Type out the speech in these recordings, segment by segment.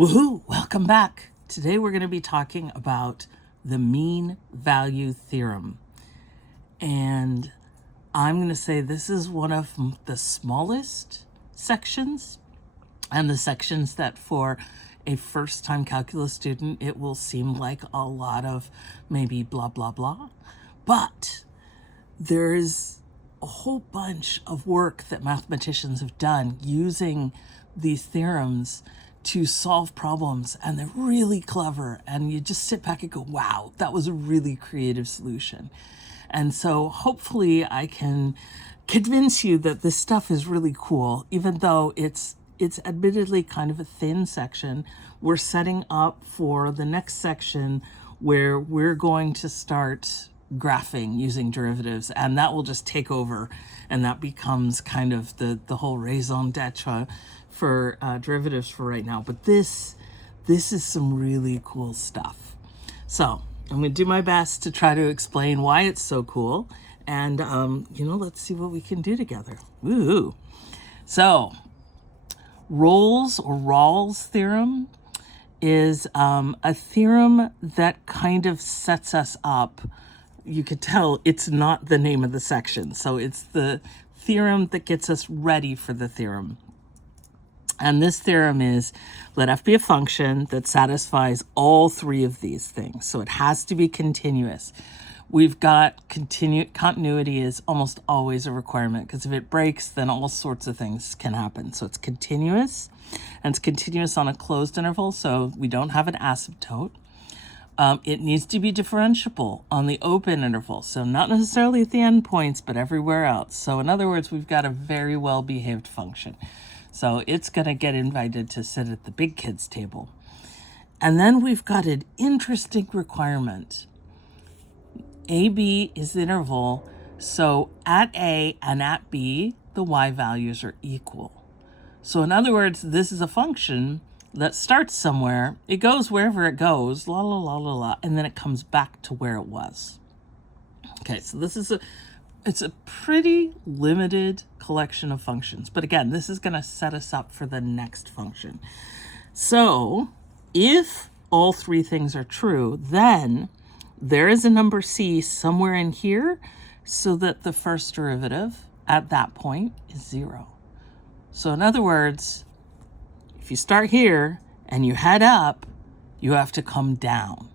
Woohoo! Welcome back. Today we're going to be talking about the mean value theorem. And I'm going to say this is one of the smallest sections, and the sections that for a first-time calculus student, it will seem like a lot of maybe blah, blah, blah. But there's a whole bunch of work that mathematicians have done using these theorems to solve problems, and they're really clever, and you just sit back and go, wow, that was a really creative solution. And so hopefully I can convince you that this stuff is really cool, even though it's admittedly kind of a thin section. We're setting up for the next section where we're going to start graphing using derivatives, and that will just take over, and that becomes kind of the whole raison d'etre for derivatives for right now. But this is some really cool stuff. So I'm going to do my best to try to explain why it's so cool, and let's see what we can do together. Woohoo! So Rolle's theorem is a theorem that kind of sets us up. You could tell it's not the name of the section, so it's the theorem that gets us ready for the theorem. And this theorem is, let f be a function that satisfies all three of these things. So it has to be continuous. We've got continuity is almost always a requirement, because if it breaks, then all sorts of things can happen. So it's continuous, and it's continuous on a closed interval, so we don't have an asymptote. It needs to be differentiable on the open interval, so not necessarily at the endpoints, but everywhere else. So in other words, we've got a very well-behaved function. So it's going to get invited to sit at the big kids table. And then we've got an interesting requirement. AB is the interval, so at A and at B, the y values are equal. So in other words, this is a function that starts somewhere, it goes wherever it goes, la la la la la, and then it comes back to where it was. Okay, so it's a pretty limited collection of functions. But again, this is going to set us up for the next function. So if all three things are true, then there is a number c somewhere in here so that the first derivative at that point is 0. So in other words, if you start here and you head up, you have to come down.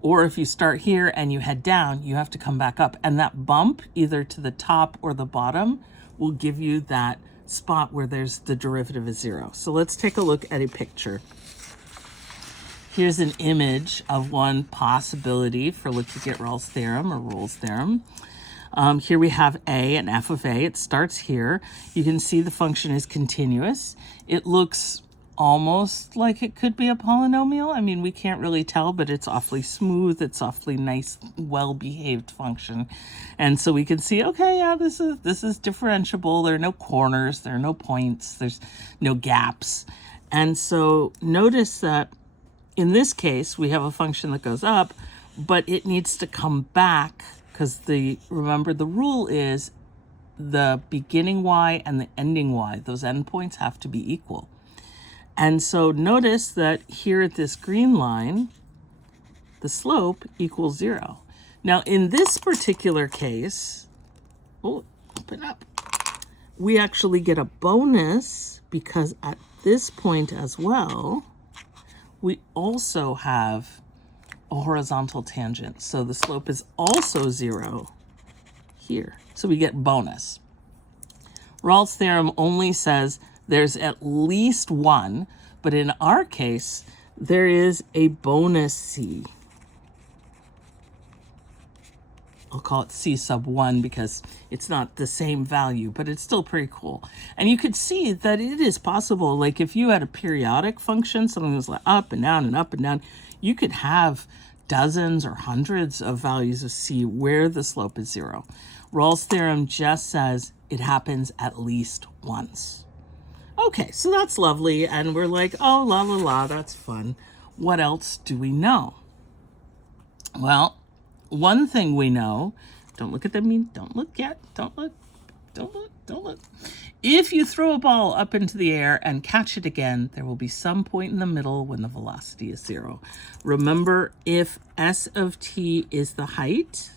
Or if you start here and you head down, you have to come back up. And that bump, either to the top or the bottom, will give you that spot where there's the derivative is 0. So let's take a look at a picture. Here's an image of one possibility for looking at Rolle's theorem. Here we have a and f of a. It starts here. You can see the function is continuous. It looks almost like it could be a polynomial. I mean, we can't really tell, but it's awfully smooth. It's awfully nice, well-behaved function. And so we can see, okay, yeah, this is differentiable. There are no corners. There are no points. There's no gaps. And so notice that in this case, we have a function that goes up, but it needs to come back because remember, the rule is the beginning y and the ending y, those endpoints have to be equal. And so notice that here at this green line, the slope equals 0. Now in this particular case, open up, we actually get a bonus because at this point as well, we also have a horizontal tangent. So the slope is also 0 here. So we get bonus. Rolle's theorem only says there's at least one, but in our case, there is a bonus c. I'll call it c sub 1 because it's not the same value, but it's still pretty cool. And you could see that it is possible, like if you had a periodic function, something that was like up and down and up and down, you could have dozens or hundreds of values of c where the slope is 0. Rolle's theorem just says it happens at least once. Okay, so that's lovely, and we're like, oh, la la la, that's fun. What else do we know? Well, one thing we know, don't look at the mean, don't look yet, don't look, Don't let... If you throw a ball up into the air and catch it again, there will be some point in the middle when the velocity is 0. Remember, if s of t is the height,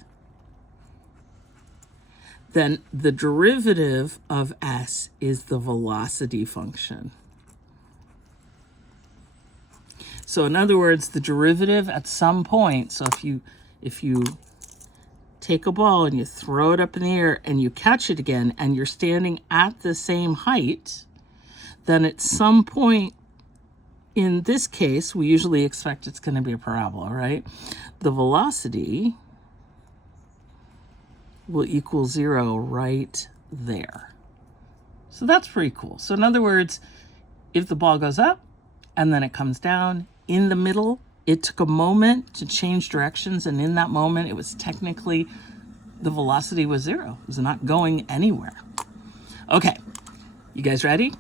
then the derivative of s is the velocity function. So in other words, the derivative at some point, so if you take a ball and you throw it up in the air and you catch it again and you're standing at the same height, then at some point, in this case, we usually expect it's going to be a parabola, right? The velocity will equal 0 right there. So that's pretty cool. So in other words, if the ball goes up and then it comes down in the middle, it took a moment to change directions, and in that moment, it was technically, the velocity was 0. It was not going anywhere. Okay, you guys ready?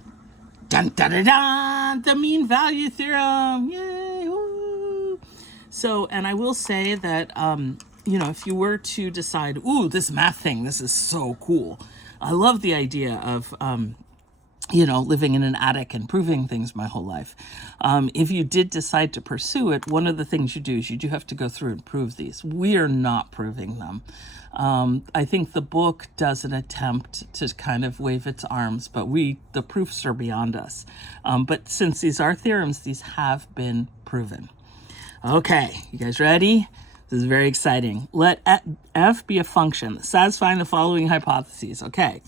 Dun, dun, dun, dun, the mean value theorem. Yay! Woo. So, and I will say that, you know, if you were to decide, ooh, this math thing, this is so cool. I love the idea of, you know, living in an attic and proving things my whole life. If you did decide to pursue it, one of the things you do is you do have to go through and prove these. We are not proving them. I think the book does an attempt to kind of wave its arms, but the proofs are beyond us. But since these are theorems, these have been proven. Okay, you guys ready? This is very exciting. Let f be a function satisfying the following hypotheses. Okay.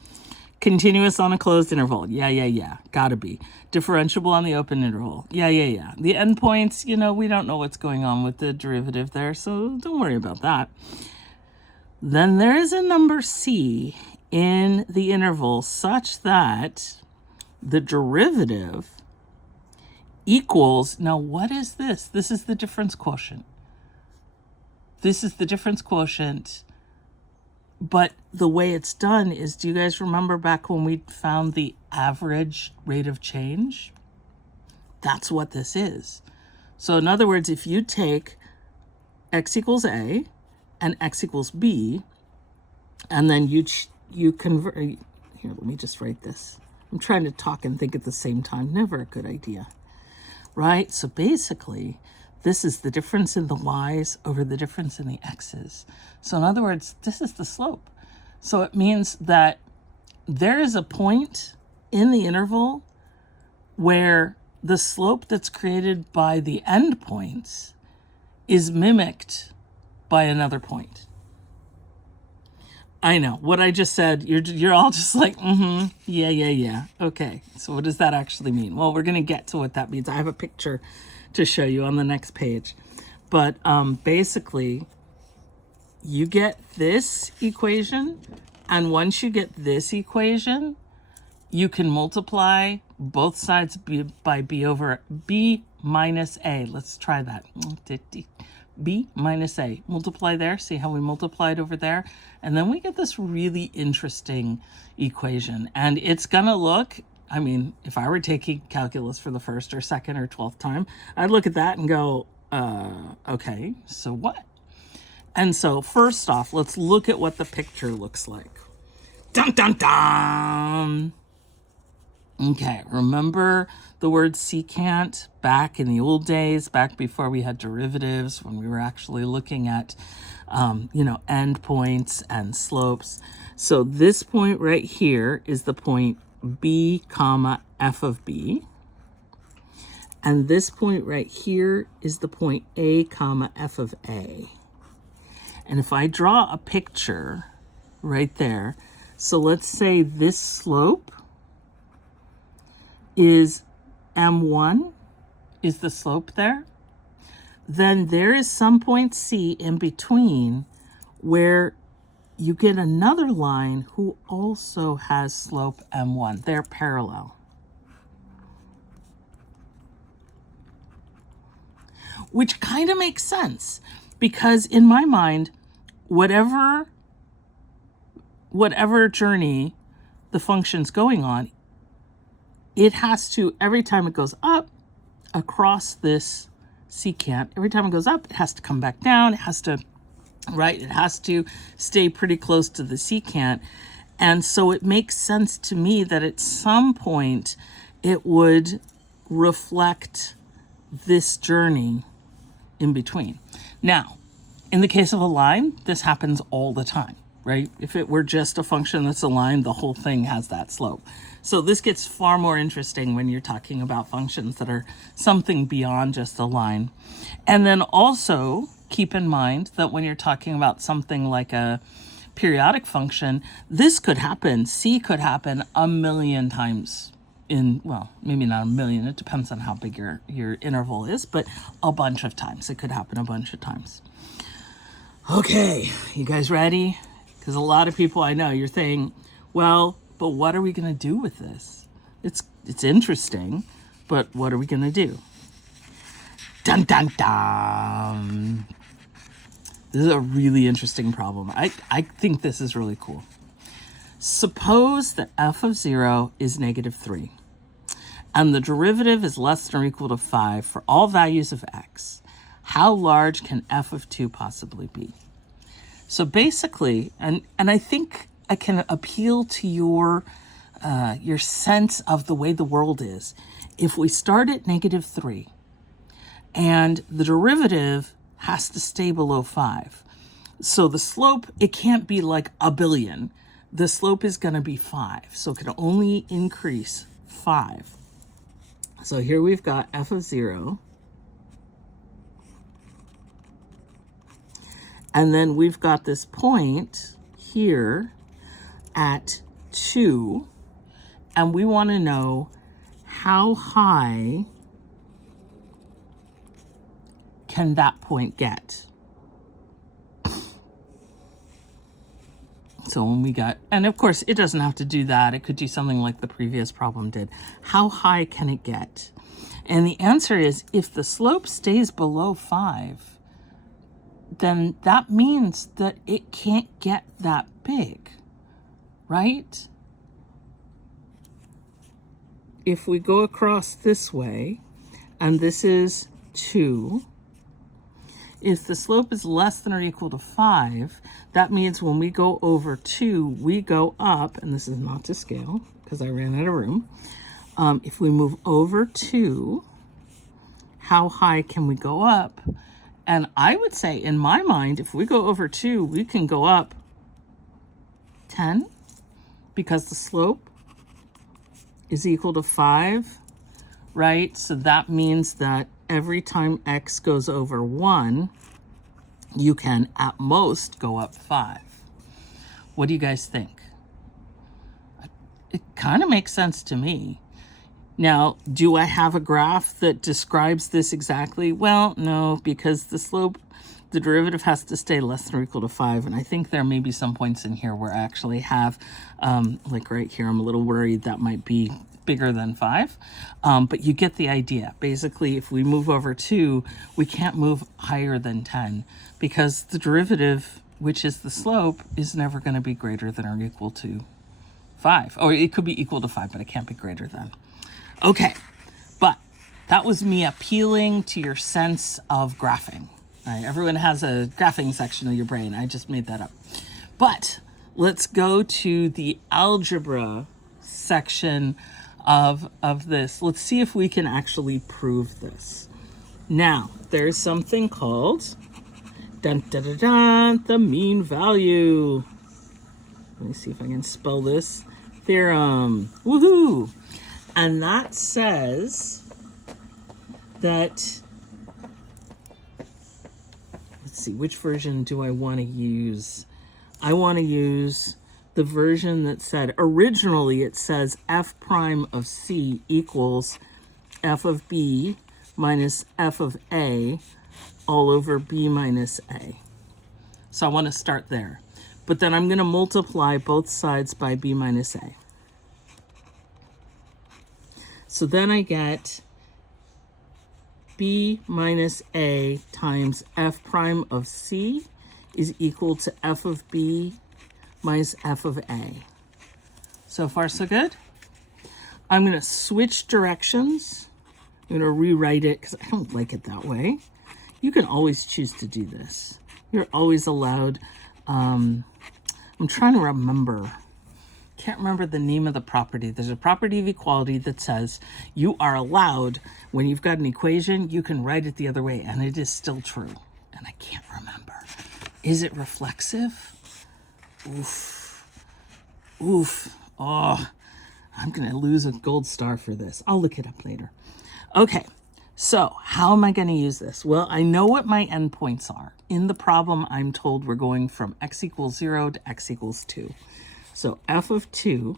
Continuous on a closed interval. Yeah. Gotta be. Differentiable on the open interval. Yeah. The endpoints, you know, we don't know what's going on with the derivative there, so don't worry about that. Then there is a number c in the interval such that the derivative equals, now what is this? This is the difference quotient. This is the difference quotient. But the way it's done is, do you guys remember back when we found the average rate of change? That's what this is. So in other words, if you take x equals a and x equals b, and then you convert, here, let me just write this. I'm trying to talk and think at the same time. Never a good idea, right? So basically, this is the difference in the y's over the difference in the x's. So in other words, this is the slope. So it means that there is a point in the interval where the slope that's created by the endpoints is mimicked by another point. I know, what I just said, you're all just like, yeah. Okay, so what does that actually mean? Well, we're going to get to what that means. I have a picture to show you on the next page. But basically, you get this equation, and once you get this equation, you can multiply both sides by b over b minus a. Let's try that. B minus a. Multiply there. See how we multiplied over there? And then we get this really interesting equation. And it's going to look, I mean, if I were taking calculus for the first or second or 12th time, I'd look at that and go, okay, so what? And so first off, let's look at what the picture looks like. Dun, dun, dun! Okay, remember the word secant back in the old days, back before we had derivatives, when we were actually looking at, you know, endpoints and slopes. So this point right here is the point b comma f of b. And this point right here is the point a comma f of a. And if I draw a picture right there, so let's say this slope is m1, is the slope there, then there is some point c in between where you get another line who also has slope m1. They're parallel. Which kind of makes sense, because in my mind, whatever journey the function's going on, it has to, every time it goes up across this secant, every time it goes up, it has to come back down. It has to, right? It has to stay pretty close to the secant. And so it makes sense to me that at some point it would reflect this journey in between. Now, in the case of a line, this happens all the time, right? If it were just a function that's a line, the whole thing has that slope. So this gets far more interesting when you're talking about functions that are something beyond just a line. And then also keep in mind that when you're talking about something like a periodic function, this could happen, C could happen a million times in, well, maybe not a million, it depends on how big your interval is, but a bunch of times. It could happen a bunch of times. Okay, you guys ready? Because a lot of people I know, you're saying, well, but what are we going to do with this? It's interesting, but what are we going to do? Dun, dun, dun. This is a really interesting problem. I think this is really cool. Suppose that f of 0 is -3, and the derivative is less than or equal to 5 for all values of x. How large can f of 2 possibly be? So basically, and I think I can appeal to your sense of the way the world is. If we start at -3 and the derivative has to stay below 5, so the slope, it can't be like a billion. The slope is going to be 5, so it can only increase 5. So here we've got f of 0. And then we've got this point here at 2, and we want to know how high can that point get. So when we got, and of course it doesn't have to do that, it could do something like the previous problem did. How high can it get? And the answer is, if the slope stays below 5, then that means that it can't get that big, right? If we go across this way, and this is 2, if the slope is less than or equal to 5, that means when we go over 2, we go up, and this is not to scale because I ran out of room. If we move over 2, how high can we go up? And I would say, in my mind, if we go over 2, we can go up 10 because the slope is equal to 5, right? So that means that every time x goes over 1, you can at most go up 5. What do you guys think? It kind of makes sense to me. Now, do I have a graph that describes this exactly? Well, no, because the slope, the derivative has to stay less than or equal to 5. And I think there may be some points in here where I actually have, like right here, I'm a little worried that might be bigger than 5. But you get the idea. Basically, if we move over 2, we can't move higher than 10 because the derivative, which is the slope, is never going to be greater than or equal to 5. Or it could be equal to 5, but it can't be greater than. Okay, but that was me appealing to your sense of graphing. Right, everyone has a graphing section of your brain. I just made that up. But let's go to the algebra section of this. Let's see if we can actually prove this. Now, there's something called dun, dun, dun, dun, the mean value. Let me see if I can spell this. Theorem. Woohoo! And that says that, let's see, which version do I want to use? I want to use the version that said, originally it says f prime of c equals f of b minus f of a all over b minus a. So I want to start there. But then I'm going to multiply both sides by b minus a. So then I get b minus a times f prime of c is equal to f of b minus f of a. So far, so good. I'm going to switch directions. I'm going to rewrite it because I don't like it that way. You can always choose to do this. You're always allowed. I'm trying to remember. can't remember the name of the property. There's a property of equality that says you are allowed, when you've got an equation, you can write it the other way, and it is still true. And I can't remember. Is it reflexive? Oof. Oof. Oh, I'm going to lose a gold star for this. I'll look it up later. Okay, so how am I going to use this? Well, I know what my endpoints are. In the problem, I'm told we're going from x equals 0 to x equals 2. So f of 2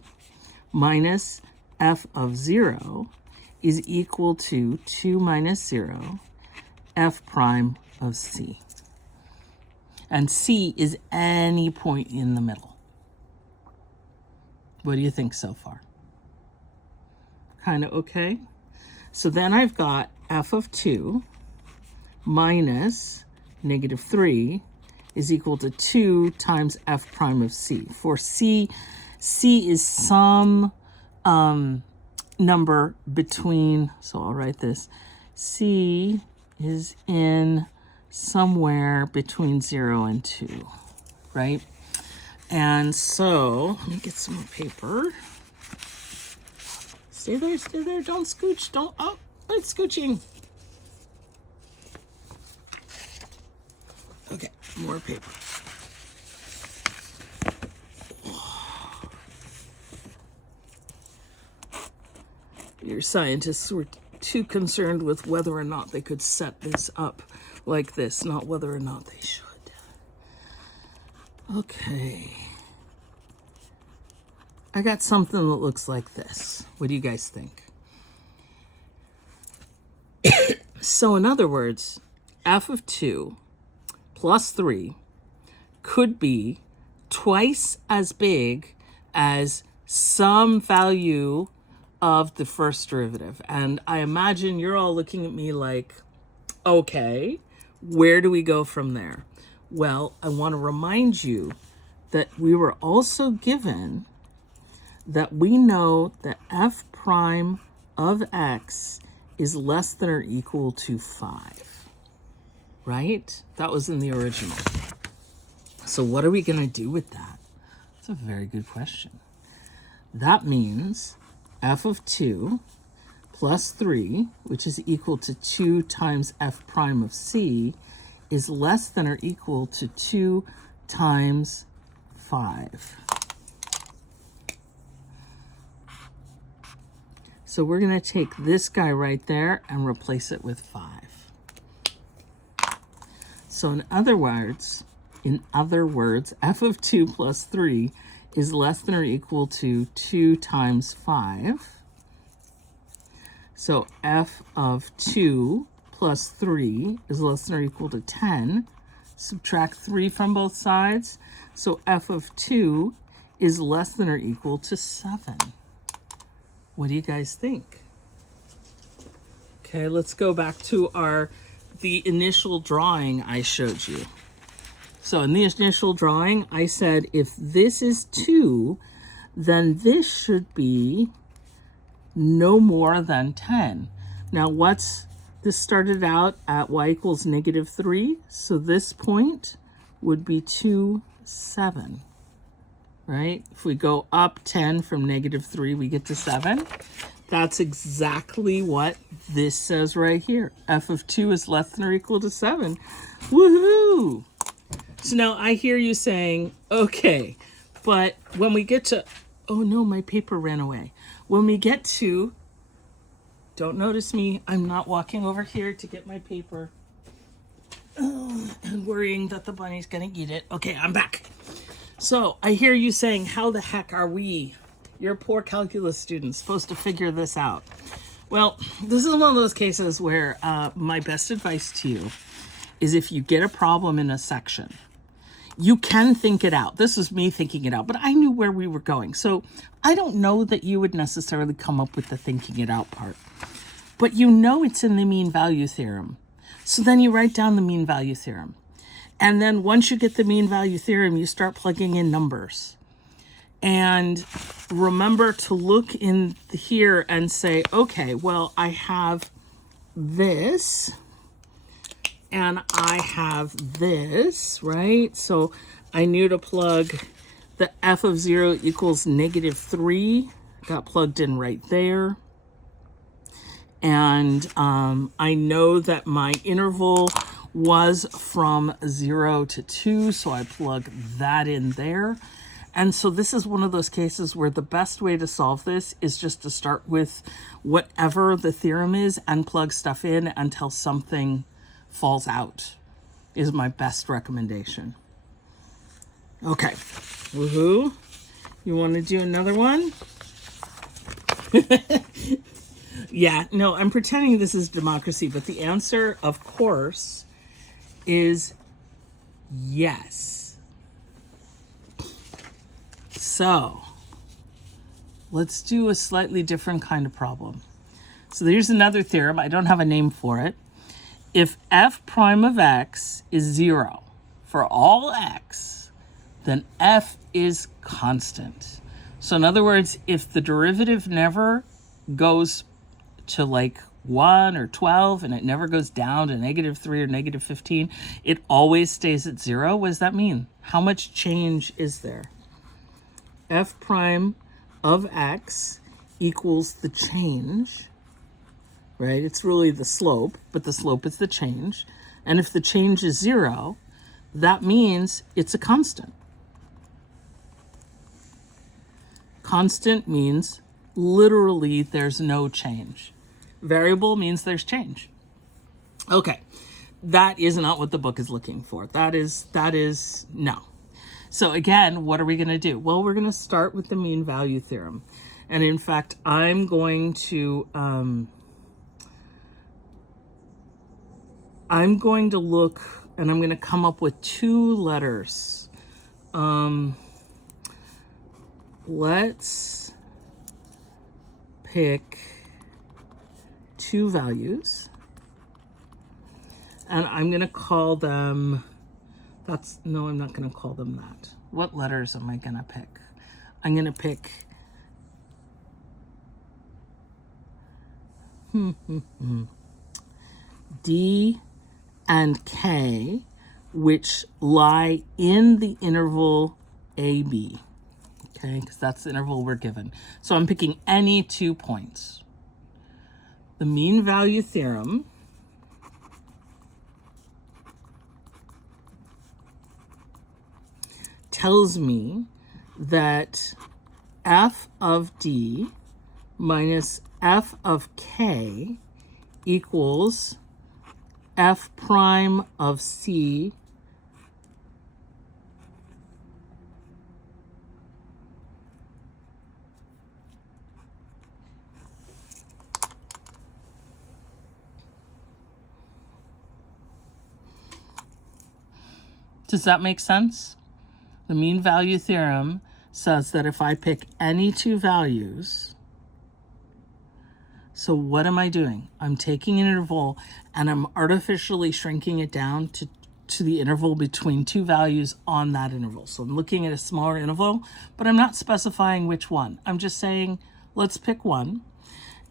minus f of 0 is equal to 2 minus 0 f prime of c. And c is any point in the middle. What do you think so far? Kind of okay? So then I've got f of 2 minus negative 3 is equal to 2 times f prime of c. For c is some number between, so I'll write this, c is in somewhere between 0 and 2, right? And so, let me get some more paper. Stay there, don't scooch, oh, it's scooching. Okay, more paper. Your scientists were too concerned with whether or not they could set this up like this, not whether or not they should. Okay. I got something that looks like this. What do you guys think? So in other words, f of 2 plus 3 could be twice as big as some value of the first derivative. And I imagine you're all looking at me like, okay, where do we go from there? Well, I want to remind you that we were also given that we know that f prime of x is less than or equal to 5, right? That was in the original. So what are we going to do with that? That's a very good question. That means f of 2 plus 3, which is equal to 2 times f prime of c, is less than or equal to 2 times 5. So we're going to take this guy right there and replace it with 5. So in other words, f of 2 plus 3 is less than or equal to 2 times 5. So f of 2 plus 3 is less than or equal to 10. Subtract 3 from both sides. So f of 2 is less than or equal to 7. What do you guys think? Okay, let's go back to the initial drawing I showed you. So in the initial drawing, I said if this is 2, then this should be no more than 10. Now this started out at y equals negative 3, so this point would be 2, 7. Right? If we go up 10 from negative 3, we get to 7. That's exactly what this says right here. F of 2 is less than or equal to 7. Woohoo! So now I hear you saying, okay, but when we get to, oh no, my paper ran away. When we get to, don't notice me, I'm not walking over here to get my paper and worrying that the bunny's gonna eat it. Okay, I'm back. So I hear you saying, how the heck are we, your poor calculus students, supposed to figure this out? Well, this is one of those cases where my best advice to you is if you get a problem in a section, you can think it out. This is me thinking it out, but I knew where we were going. So I don't know that you would necessarily come up with the thinking it out part, but you know it's in the mean value theorem. So then you write down the mean value theorem. And then once you get the mean value theorem, you start plugging in numbers. And remember to look in here and say, okay, well, I have this and I have this, right? So I knew to plug The f of 0 equals -3. Got plugged in right there. And I know that my interval was from 0 to 2, so I plug that in there. And so this is one of those cases where the best way to solve this is just to start with whatever the theorem is and plug stuff in until something falls out, is my best recommendation. Okay, woohoo. You want to do another one? Yeah, no, I'm pretending this is democracy, but the answer, of course, is yes. So, let's do a slightly different kind of problem. So here's another theorem. I don't have a name for it. If f prime of x is 0 for all x, then f is constant. So in other words, if the derivative never goes to like 1 or 12 and it never goes down to -3 or -15, it always stays at 0. What does that mean? How much change is there? F prime of x equals the change, right? It's really the slope, but the slope is the change. And if the change is 0, that means it's a constant. Constant means literally there's no change. Variable means there's change. Okay, that is not what the book is looking for. That is no. So again, what are we going to do? Well, we're going to start with the mean value theorem. And in fact, I'm going to look and I'm going to come up with 2 letters. Let's pick 2 values. And I'm going to call them, no, I'm not going to call them that. What letters am I going to pick? I'm going to pick D and K, which lie in the interval AB. Okay, because that's the interval we're given. So I'm picking any 2 points. The mean value theorem tells me that f of D minus f of K equals f prime of C Does that make sense? The mean value theorem says that if I pick any 2 values, so what am I doing? I'm taking an interval and I'm artificially shrinking it down to the interval between 2 values on that interval. So I'm looking at a smaller interval, but I'm not specifying which one. I'm just saying, let's pick one.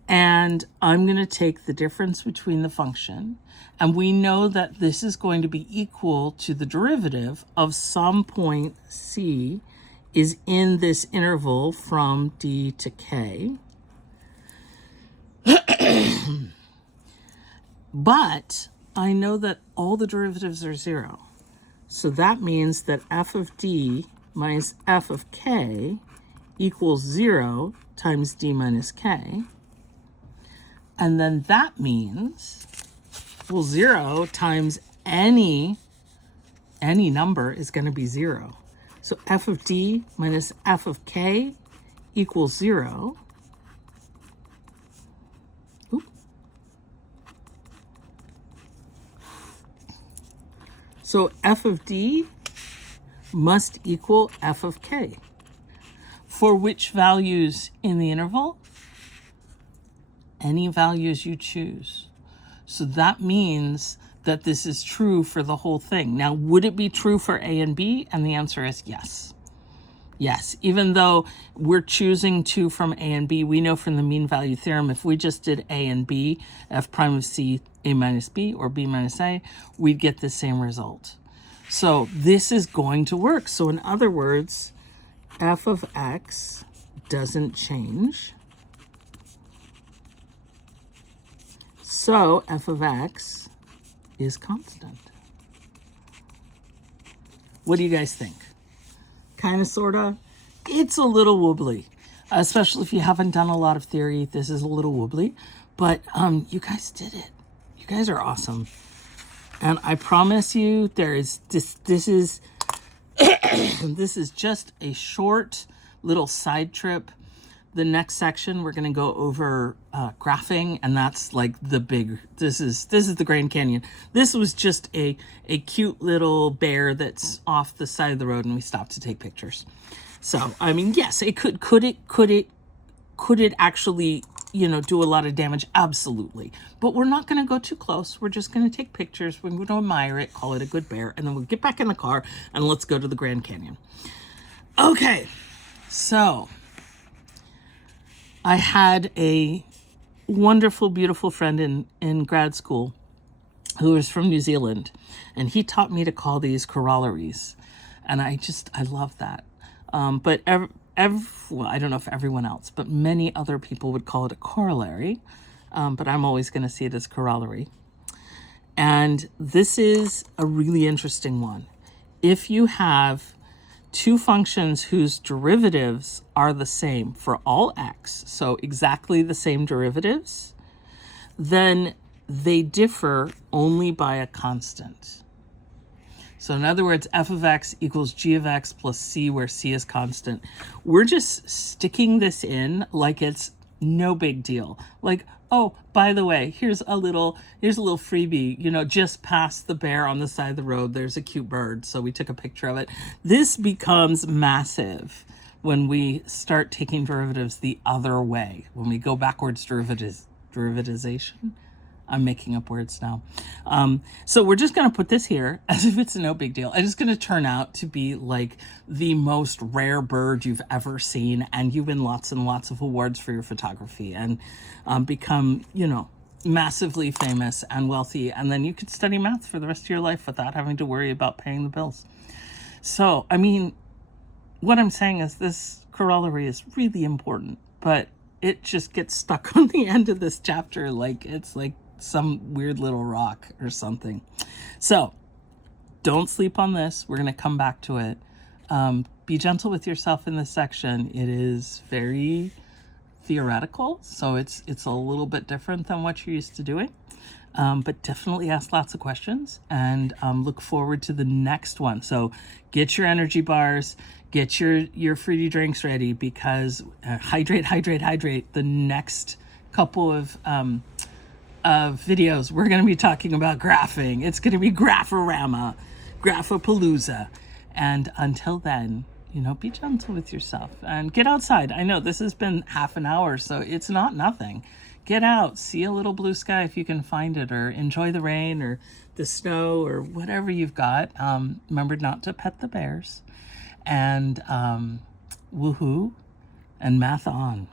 And I'm going to take the difference between the function. And we know that this is going to be equal to the derivative of some point C is in this interval from D to K. But I know that all the derivatives are 0. So that means that f of D minus f of K equals 0 times D minus K. And then that means, well, 0 times any number is going to be 0. So f of D minus f of K equals 0. Oop. So f of D must equal f of K. For which values in the interval? Any values you choose. So that means that this is true for the whole thing. Now, would it be true for A and B? And the answer is yes. Yes, even though we're choosing 2 from A and B, we know from the mean value theorem, if we just did A and B, f prime of C, A minus B, or B minus A, we'd get the same result. So this is going to work. So in other words, f of x doesn't change. So f of x is constant. What do you guys think? Kind of, sort of? It's a little wobbly, especially if you haven't done a lot of theory. This is a little wobbly, but you guys did it. You guys are awesome. And I promise you, this is this is just a short little side trip. The next section, we're going to go over graphing, and that's like the big, this is the Grand Canyon. This was just a cute little bear that's off the side of the road, and we stopped to take pictures. So, I mean, yes, it could it actually, do a lot of damage? Absolutely. But we're not going to go too close. We're just going to take pictures. We're going to admire it, call it a good bear, and then we'll get back in the car and let's go to the Grand Canyon. Okay, so I had a wonderful, beautiful friend in grad school who was from New Zealand, and he taught me to call these corollaries. And I love that. But well, I don't know if everyone else, but many other people would call it a corollary. But I'm always going to see it as corollary. And this is a really interesting one. If you have two functions whose derivatives are the same for all x, so exactly the same derivatives, then they differ only by a constant. So in other words, f of x equals g of x plus c, where c is constant. We're just sticking this in like it's no big deal. Like, oh, by the way, here's a little freebie, just past the bear on the side of the road, there's a cute bird, so we took a picture of it. This becomes massive when we start taking derivatives the other way, when we go backwards derivatization. I'm making up words now. So we're just going to put this here as if it's no big deal. And it's going to turn out to be like the most rare bird you've ever seen. And you win lots and lots of awards for your photography and become, massively famous and wealthy. And then you could study math for the rest of your life without having to worry about paying the bills. So, I mean, what I'm saying is this corollary is really important, but it just gets stuck on the end of this chapter like it's like some weird little rock or something. So don't sleep on this. We're going to come back to it. Be gentle with yourself in this section. It is very theoretical, so it's a little bit different than what you're used to doing. But definitely ask lots of questions and look forward to the next one. So get your energy bars, get your fruity drinks ready, because hydrate. The next couple of videos, we're going to be talking about graphing. It's going to be Graphorama, Graphopalooza. And until then, be gentle with yourself and get outside. I know this has been half an hour, so it's not nothing. Get out, see a little blue sky if you can find it, or enjoy the rain or the snow or whatever you've got. Remember not to pet the bears. And woohoo and math on.